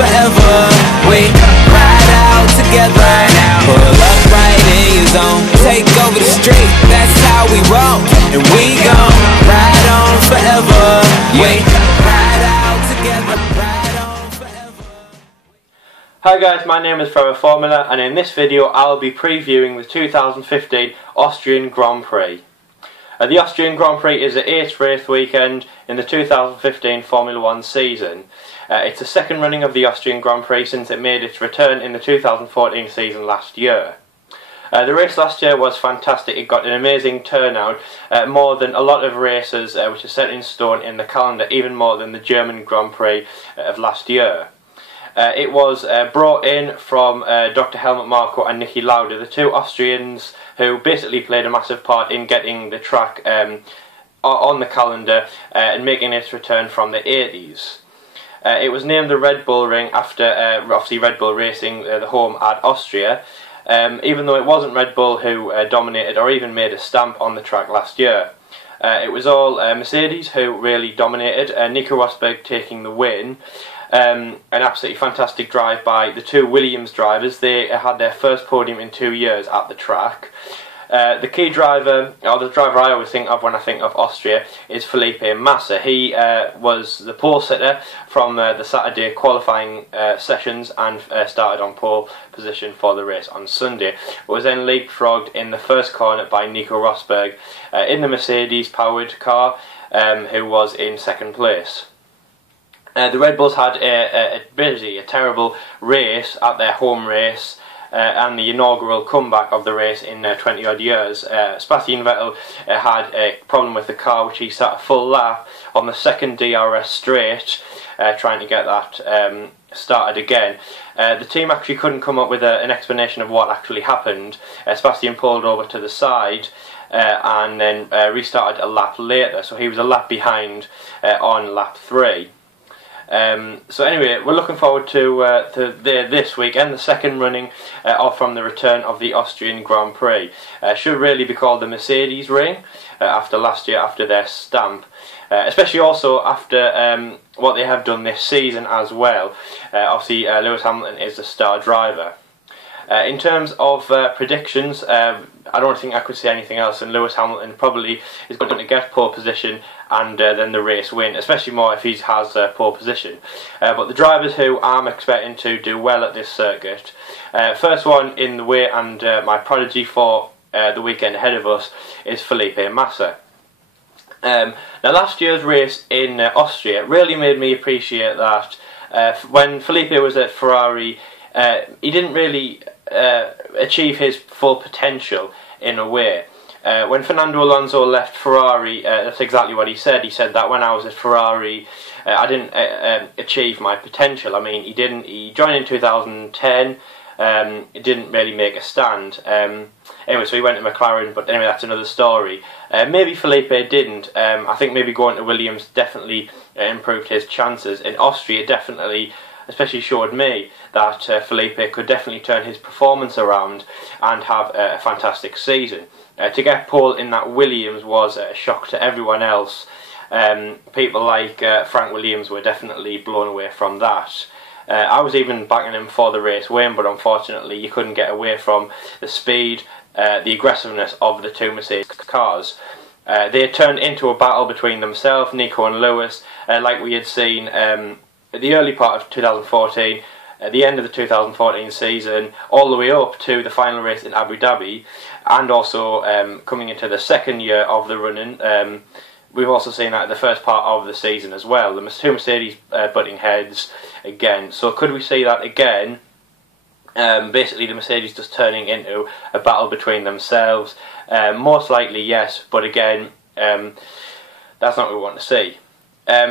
forever. We ride out together, pull up right in your zone, take over the street, that's how we roll. And we gon' ride on forever. We ride out together, ride on forever. Hi guys, my name is Forever Formula, and in this video I'll be previewing the 2015 Austrian Grand Prix. The Austrian Grand Prix is the 8th race weekend in the 2015 Formula 1 season. It's the second running of the Austrian Grand Prix since it made its return in the 2014 season last year. The race last year was fantastic. It got an amazing turnout, more than a lot of races which are set in stone in the calendar, even more than the German Grand Prix of last year. It was brought in from Dr. Helmut Marko and Niki Lauda, the two Austrians who basically played a massive part in getting the track on the calendar and making its return from the 80s. It was named the Red Bull Ring after obviously Red Bull Racing, the home at Austria, even though it wasn't Red Bull who dominated or even made a stamp on the track last year. It was all Mercedes who really dominated, Nico Rosberg taking the win. An absolutely fantastic drive by the two Williams drivers. They had their first podium in 2 years at the track. The key driver, or the driver I always think of when I think of Austria, is Felipe Massa. He was the pole sitter from the Saturday qualifying sessions and started on pole position for the race on Sunday. Was then leapfrogged in the first corner by Nico Rosberg in the Mercedes powered car, who was in second place. The Red Bulls had basically a terrible race at their home race and the inaugural comeback of the race in 20 odd years. Sebastian Vettel had a problem with the car, which he sat a full lap on the second DRS straight trying to get that started again. The team actually couldn't come up with an explanation of what actually happened. Sebastian pulled over to the side and then restarted a lap later, so he was a lap behind on lap 3. So anyway, we're looking forward to this weekend, the second running from the return of the Austrian Grand Prix. Should really be called the Mercedes Ring after last year, after their stamp. Especially also after what they have done this season as well. Obviously Lewis Hamilton is the star driver. In terms of predictions, I don't think I could say anything else, and Lewis Hamilton probably is going to get pole position and then the race win, especially more if he has pole position. But the drivers who I'm expecting to do well at this circuit, first one in the way and my prodigy for the weekend ahead of us is Felipe Massa. Now last year's race in Austria really made me appreciate that when Felipe was at Ferrari, he didn't really achieve his full potential in a way. When Fernando Alonso left Ferrari, that's exactly what he said. He said that when I was at Ferrari, I didn't achieve my potential. I mean, he joined in 2010. It didn't really make a stand. Anyway, so he went to McLaren, but anyway, that's another story. Maybe Felipe didn't. I think maybe going to Williams definitely improved his chances. In Austria, definitely, especially showed me that Felipe could definitely turn his performance around and have a fantastic season. To get pole in that Williams was a shock to everyone else. People like Frank Williams were definitely blown away from that. I was even backing him for the race win, but unfortunately you couldn't get away from the speed, the aggressiveness of the two Mercedes cars. They turned into a battle between themselves, Nico and Lewis, like we had seen the early part of 2014, at the end of the 2014 season, all the way up to the final race in Abu Dhabi, and also coming into the second year of the running. We've also seen that in the first part of the season as well. The two Mercedes butting heads again. So could we see that again? Basically the Mercedes just turning into a battle between themselves. Most likely yes, but again, that's not what we want to see.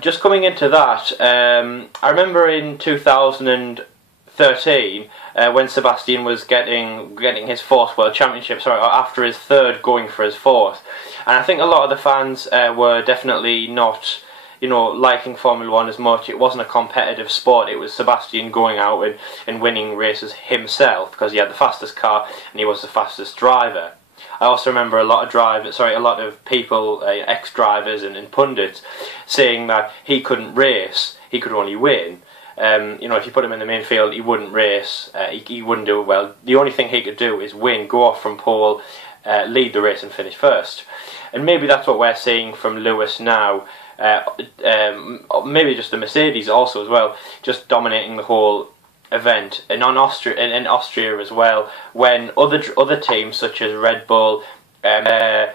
Just coming into that, I remember in 2013 when Sebastian was getting his fourth World Championship, sorry, after his third, going for his fourth, and I think a lot of the fans were definitely not, liking Formula 1 as much. It wasn't a competitive sport. It was Sebastian going out and winning races himself because he had the fastest car and he was the fastest driver. I also remember a lot of people, ex-drivers and pundits, saying that he couldn't race, he could only win. You know, if you put him in the main field, he wouldn't race. He wouldn't do well. The only thing he could do is win, go off from pole, lead the race, and finish first. And maybe that's what we're seeing from Lewis now. Maybe just the Mercedes also as well, just dominating the whole event. And in Austria as well, when other teams such as Red Bull, their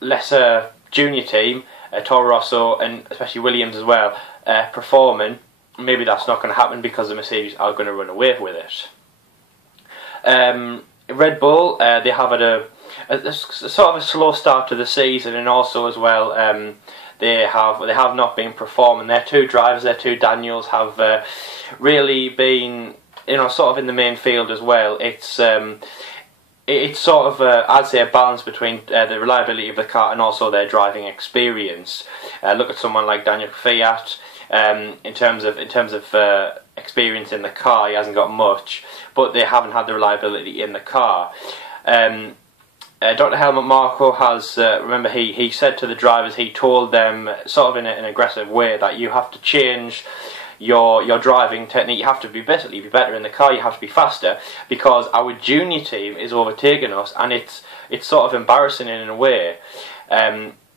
lesser junior team, Toro Rosso, and especially Williams as well, performing, maybe that's not going to happen because the Mercedes are going to run away with it. Red Bull, they have had a sort of a slow start to the season, and also as well, they have not been performing. Their two drivers, their two Daniels, have really been, you know, sort of in the main field as well. It's sort of I'd say a balance between the reliability of the car and also their driving experience. Look at someone like Daniel Kvyat. In terms of experience in the car, he hasn't got much, but they haven't had the reliability in the car. Dr. Helmut Marko has, remember, he said to the drivers, he told them sort of in an aggressive way that you have to change your driving technique. You have to be better in the car. You have to be faster, because our junior team is overtaking us, and it's sort of embarrassing in a way.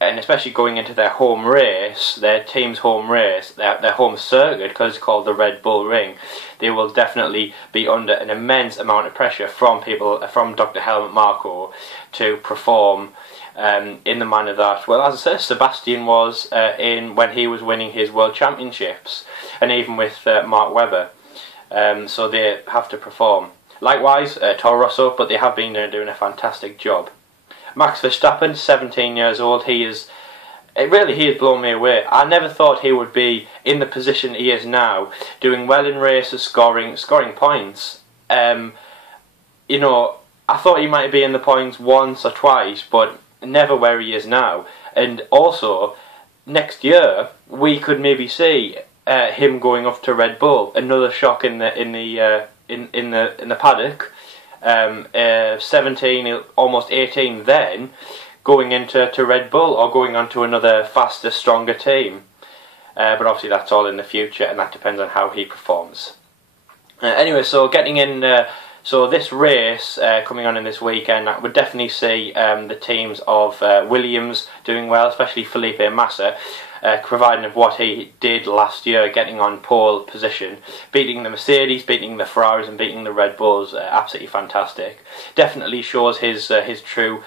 And especially going into their home race, their team's home race, their home circuit, because it's called the Red Bull Ring, they will definitely be under an immense amount of pressure from Dr. Helmut Marko to perform in the manner that, well, as I said, Sebastian was when he was winning his World Championships, and even with Mark Webber. So they have to perform. Likewise, Toro Rosso, but they have been doing a fantastic job. Max Verstappen, 17 years old, he has blown me away. I never thought he would be in the position he is now, doing well in races, scoring points. You know, I thought he might be in the points once or twice, but never where he is now. And also, next year we could maybe see him going up to Red Bull. Another shock in the paddock. 17, almost 18 then, going into Red Bull, or going on to another faster, stronger team. But obviously that's all in the future, and that depends on how he performs. Anyway, so getting in, so this race coming on in this weekend, I would definitely see the teams of Williams doing well, especially Felipe Massa, providing of what he did last year, getting on pole position, beating the Mercedes, beating the Ferraris, and beating the Red Bulls. Absolutely fantastic. Definitely shows his true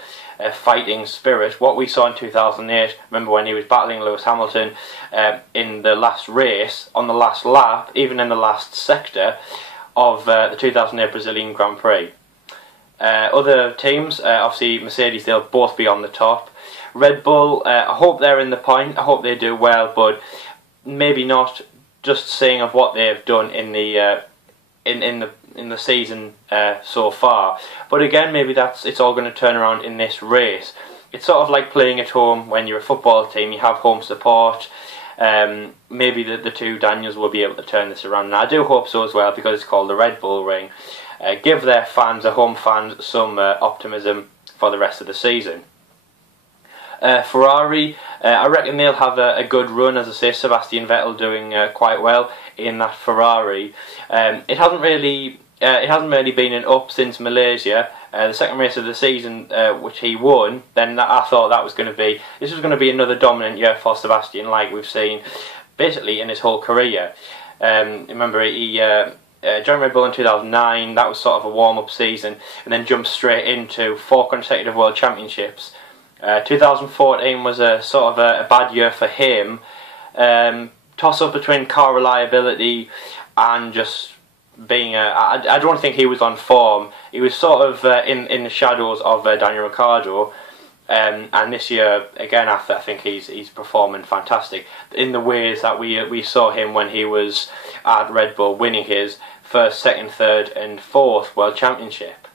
fighting spirit. What we saw in 2008, remember when he was battling Lewis Hamilton in the last race, on the last lap, even in the last sector of the 2008 Brazilian Grand Prix. Other teams, obviously Mercedes, they'll both be on the top. Red Bull, I hope they're in the point. I hope they do well, but maybe not. Just seeing of what they've done in the season so far. But again, maybe it's all going to turn around in this race. It's sort of like playing at home when you're a football team. You have home support. Maybe the two Daniels will be able to turn this around, and I do hope so as well, because it's called the Red Bull Ring. Give their fans, their home fans, some optimism for the rest of the season. Ferrari, I reckon they'll have a good run. As I say, Sebastian Vettel doing quite well in that Ferrari. It hasn't really been an up since Malaysia. The second race of the season, which he won, then I thought this was going to be another dominant year for Sebastian, like we've seen basically in his whole career. Remember, he joined Red Bull in 2009. That was sort of a warm-up season, and then jumped straight into 4 consecutive World Championships. 2014 was a sort of a bad year for him. Toss-up between car reliability and just being I don't think he was on form. He was sort of in the shadows of Daniel Ricciardo, and this year again I think he's performing fantastic in the ways that we saw him when he was at Red Bull, winning his first, second, third and fourth World Championship.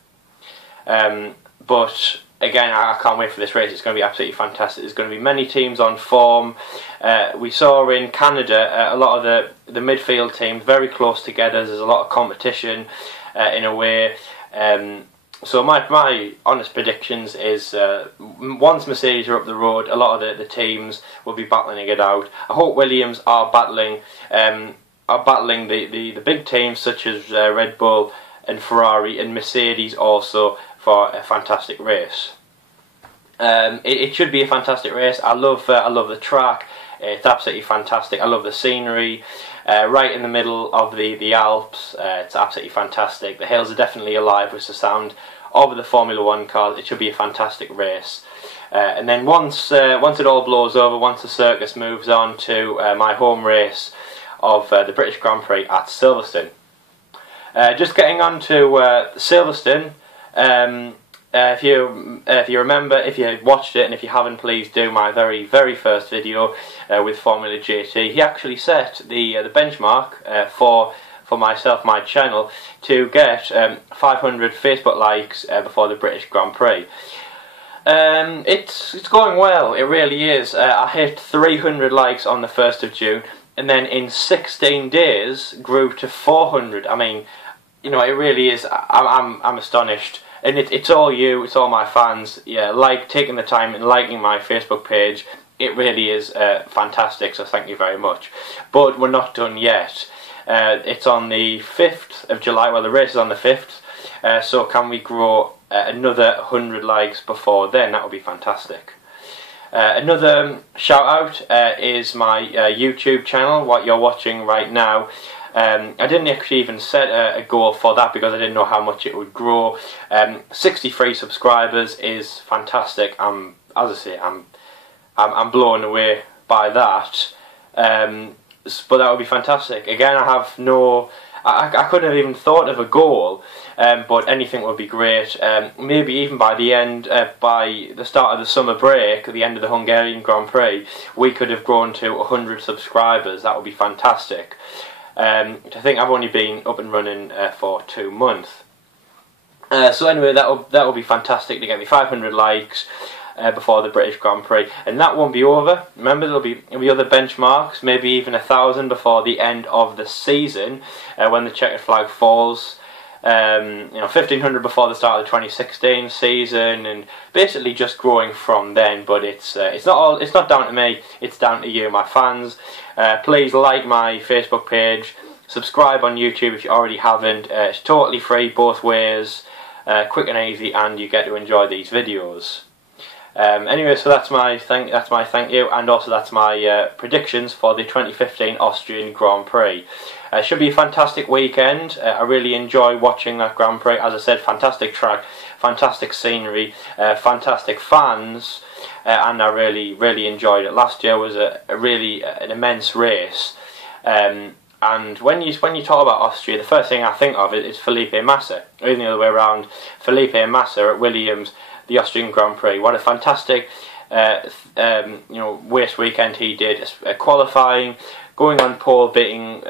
But again, I can't wait for this race. It's going to be absolutely fantastic. There's going to be many teams on form. We saw in Canada a lot of the midfield teams very close together. There's a lot of competition in a way. So my honest predictions is once Mercedes are up the road, a lot of the teams will be battling it out. I hope Williams are battling are battling the big teams such as Red Bull and Ferrari and Mercedes also for a fantastic race. It should be a fantastic race. I love the track. It's absolutely fantastic. I love the scenery. Right in the middle of the Alps. It's absolutely fantastic. The hills are definitely alive with the sound of the Formula 1 cars. It should be a fantastic race. And then once it all blows over, once the circus moves on to my home race of the British Grand Prix at Silverstone. Just getting on to Silverstone. If you remember, if you watched it, and if you haven't, please do my very first video with Formula JT. He actually set the benchmark for myself, my channel, to get 500 Facebook likes before the British Grand Prix. It's going well. It really is. I hit 300 likes on the 1st of June, and then in 16 days grew to 400. I mean, you know, it really is. I'm astonished. And it's all you, it's all my fans, yeah, taking the time and liking my Facebook page. It really is fantastic, so thank you very much. But we're not done yet. It's on the 5th of July, well, the race is on the 5th, so can we grow another 100 likes before then? That would be fantastic. Another shout out is my YouTube channel, what you're watching right now. I didn't actually even set a goal for that because I didn't know how much it would grow. 63 subscribers is fantastic. As I say, I'm blown away by that. But that would be fantastic. Again, I have no. I couldn't have even thought of a goal, but anything would be great. Maybe even by the start of the summer break, at the end of the Hungarian Grand Prix, we could have grown to 100 subscribers. That would be fantastic. I think I've only been up and running for 2 months. So anyway, that will be fantastic to get me 500 likes before the British Grand Prix, and that won't be over. Remember, there'll be other benchmarks, maybe even 1,000 before the end of the season, when the checkered flag falls. 1,500 before the start of the 2016 season, and basically just growing from then. But it's not down to me. It's down to you, my fans. Please like my Facebook page, subscribe on YouTube if you already haven't. It's totally free both ways, quick and easy, and you get to enjoy these videos. Anyway, so that's my thank you, and also that's my predictions for the 2015 Austrian Grand Prix. Should be a fantastic weekend. I really enjoy watching that Grand Prix. As I said, fantastic track, fantastic scenery, fantastic fans, and I really enjoyed it. Last year was an immense race. And when you talk about Austria, the first thing I think of is Felipe Massa, or even the other way around. Felipe Massa at Williams, the Austrian Grand Prix. What a fantastic race weekend he did, qualifying, going on pole, beating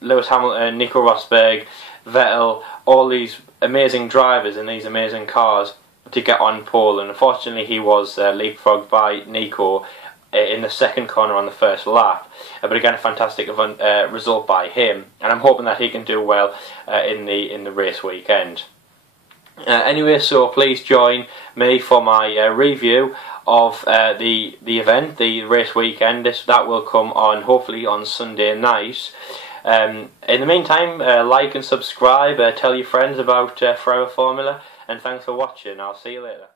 Lewis Hamilton, Nico Rosberg, Vettel, all these amazing drivers in these amazing cars to get on pole. And unfortunately he was leapfrogged by Nico in the second corner on the first lap. But again, a fantastic result by him, and I'm hoping that he can do well in the race weekend. Anyway, so please join me for my review of the event, the race weekend. That will come on hopefully on Sunday night. In the meantime, like and subscribe, tell your friends about Forever Formula, and thanks for watching. I'll see you later.